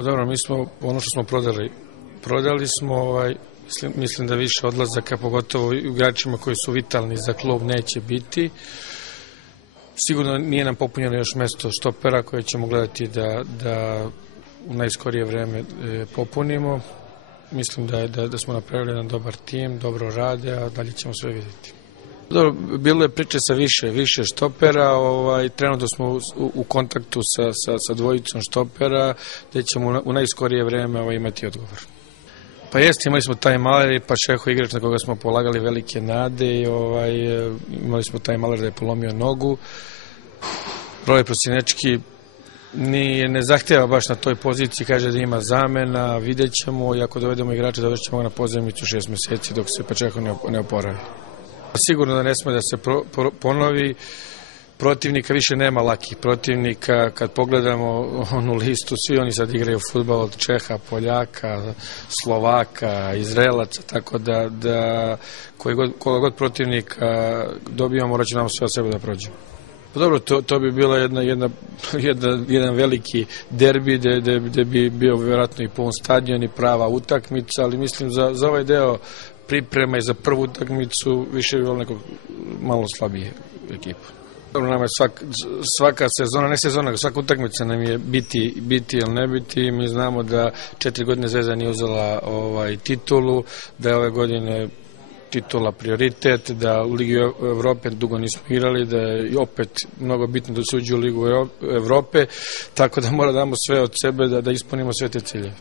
Pa dobro, mi smo ono što smo prodali smo, mislim da više odlazaka, pogotovo igračima koji su vitalni za klub, neće biti. Sigurno nije nam popunjeno još mesto štopera koje ćemo gledati da u najskorije vreme popunimo. Mislim da smo napravili jedan dobar tim, dobro rade, a dalje ćemo sve vidjeti. Dobro, bilo je priče sa više štopera, trenutno smo u kontaktu sa dvojicom štopera, gdje ćemo u najskorije vreme imati odgovor. Pa jeste, imali smo taj Maler, pa Šeho igrač na koga smo polagali velike nade, imali smo taj Maler da je polomio nogu. Broj Prosinečki ne zahtjeva baš na toj poziciji, kaže da ima zamena, vidjet ćemo, i ako dovedemo igrača, dovešćemo ćemo ga na pozajmicu 6 meseci dok se Pačeho ne oporavi. Sigurno da ne sme da se ponovi, protivnika više nema lakih protivnika, kad pogledamo onu listu, svi oni sad igraju fudbal od Čeha, Poljaka, Slovaka, Izraelaca, tako da koga god protivnika dobijamo, morat će nam sve od sebe da prođemo. Pa dobro, to bi bila jedan veliki derbi gde bi bio vjerojatno i pun stadion i prava utakmica, ali mislim za ovaj deo priprema i za prvu utakmicu više bi bilo nekog malo slabije ekipu. Dobro, nama je svaka sezona, ne sezona, svaka utakmica nam je biti ili ne biti. Mi znamo da 4 godine Zvezda nije uzela titulu, da je ove godine titula prioritet, da u Ligi Evrope dugo nismo igrali, da je opet mnogo bitno da se uđe u Ligu Evrope, tako da mora damo sve od sebe da ispunimo sve te cilje.